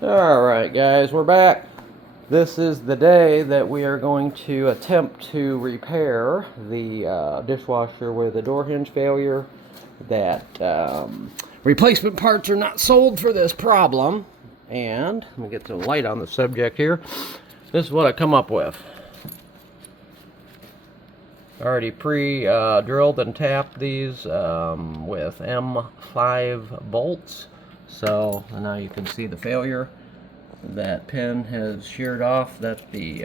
Alright guys, we're back. This is the day that we are going to attempt to repair the dishwasher with a door hinge failure. That replacement parts are not sold for this problem. And, let me get some light on the subject here. This is what I come up with. Already pre-drilled and tapped these with M5 bolts. So now you can see the failure. That pin has sheared off that the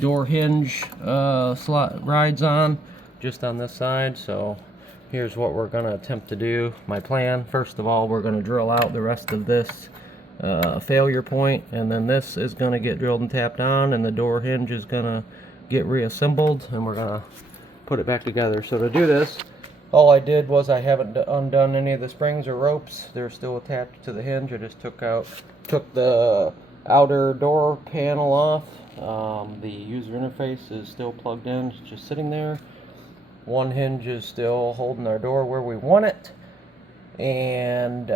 door hinge slot rides on, just on this side. So here's what we're going to attempt to do. My plan, first of all, we're going to drill out the rest of this failure point, and then this is going to get drilled and tapped on, and the door hinge is going to get reassembled, and we're going to put it back together. So to do this, all I did was I haven't undone any of the springs or ropes. They're still attached to the hinge. I just took the outer door panel off. The user interface is still plugged in, it's just sitting there. One hinge is still holding our door where we want it. And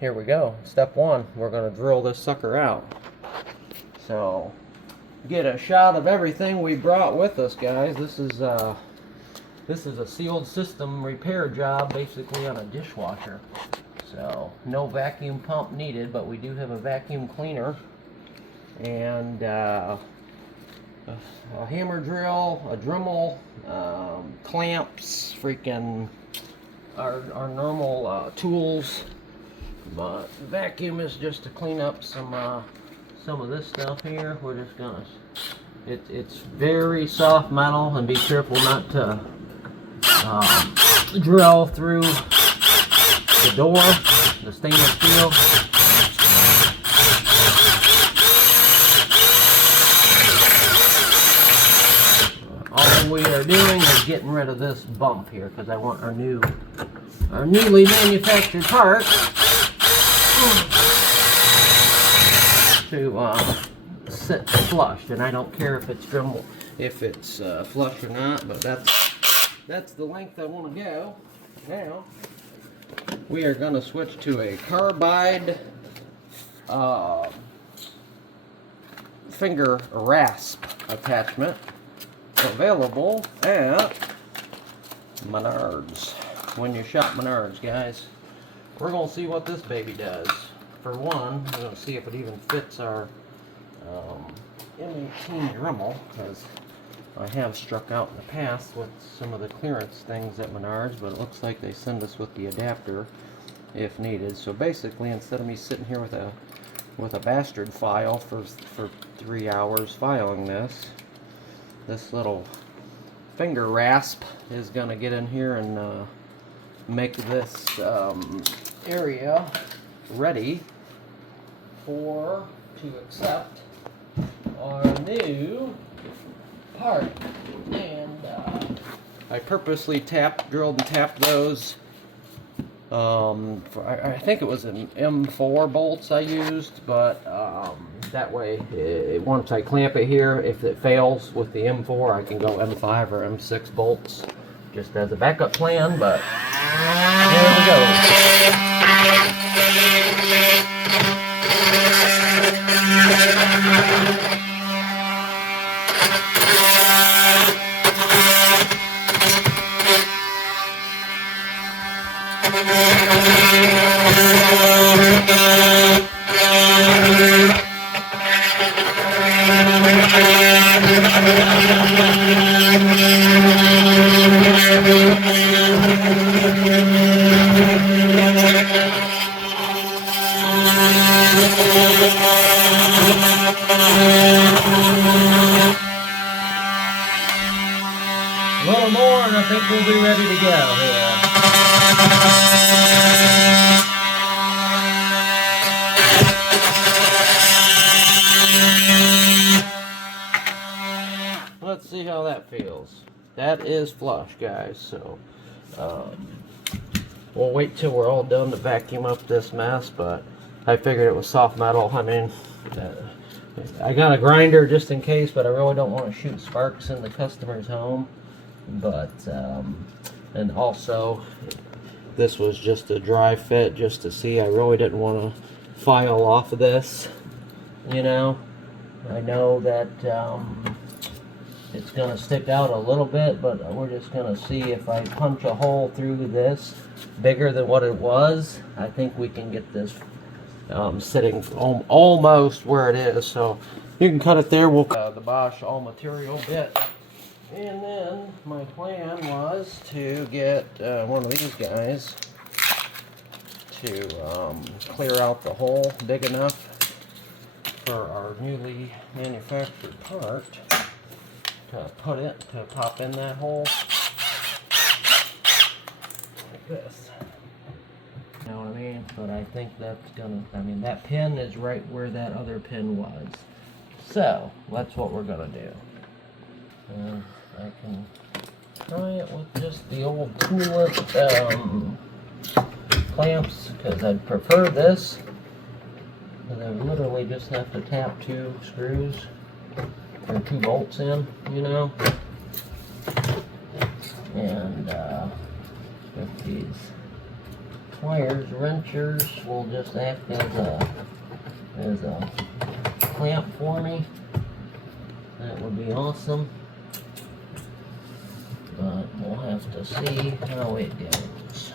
here we go. Step one, we're going to drill this sucker out. So get a shot of everything we brought with us, guys. This is a sealed system repair job, basically, on a dishwasher. So no vacuum pump needed, but we do have a vacuum cleaner and a hammer drill, a Dremel, clamps, freaking our normal tools. But vacuum is just to clean up some of this stuff here. We're just gonna. It's very soft metal, and be careful not to drill through the door, the stainless steel. All we are doing is getting rid of this bump here, because I want our newly manufactured part to sit flush. And I don't care if it's Dremel, if it's flush or not, but that's the length I want to go. Now we are going to switch to a carbide finger rasp attachment, available at Menards. When you shop Menards, guys, we're going to see what this baby does. For one, we're going to see if it even fits our M18 Dremel, because I have struck out in the past with some of the clearance things at Menards, but it looks like they send us with the adapter if needed. So basically, instead of me sitting here with a bastard file for 3 hours filing this little finger rasp is gonna get in here and make this area ready to accept our new part. And I purposely drilled and tapped those. I think it was an M4 bolts I used, but that way, once I clamp it here, if it fails with the M4, I can go M5 or M6 bolts just as a backup plan. But there we go. A little more and I think we'll be ready to go here. Let's see how that feels. That is flush, guys, so we'll wait till we're all done to vacuum up this mess, but I figured it was soft metal. I mean, I got a grinder just in case, but I really don't want to shoot sparks in the customer's home. But and also this was just a dry fit just to see. I really didn't want to file off of this. You know, I know that it's going to stick out a little bit, but we're just going to see if I punch a hole through this bigger than what it was. I think we can get this sitting almost where it is. So you can cut it there. We'll the Bosch all material bit. And then my plan was to get one of these guys to clear out the hole big enough for our newly manufactured part to pop in that hole like this. You know what I mean? But I think that's gonna, I mean, that pin is right where that other pin was. So that's what we're gonna do. I can try it with just the old tulip clamps, because I'd prefer this. And I literally just have to tap 2 screws or 2 bolts in, you know. And with these pliers, wrenchers will just act as a clamp for me. That would be awesome. But we'll have to see how it goes.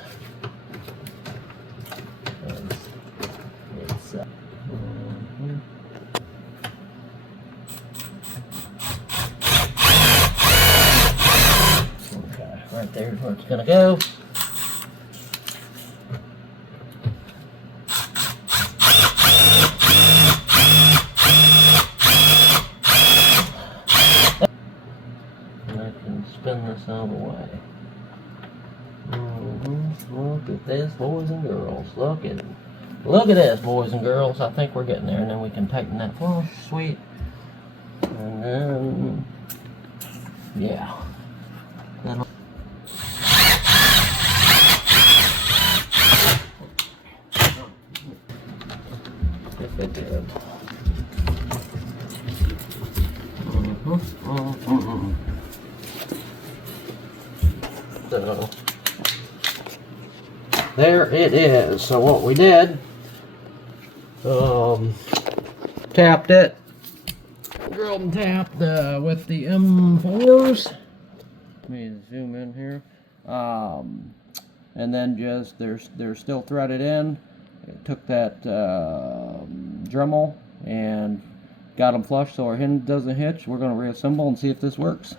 It's okay, right there's where it's gonna go. Spin this out of the way. Look at this, boys and girls. Look at this, boys and girls. I think we're getting there, and then we can tighten that flush. Sweet. And then, yeah. That'll if it did. So there it is. So what we did, tapped it, drilled and tapped with the M4s. Let me zoom in here. And then just they're still threaded in. Took that Dremel and got them flush so our hinge doesn't hitch. We're going to reassemble and see if this works.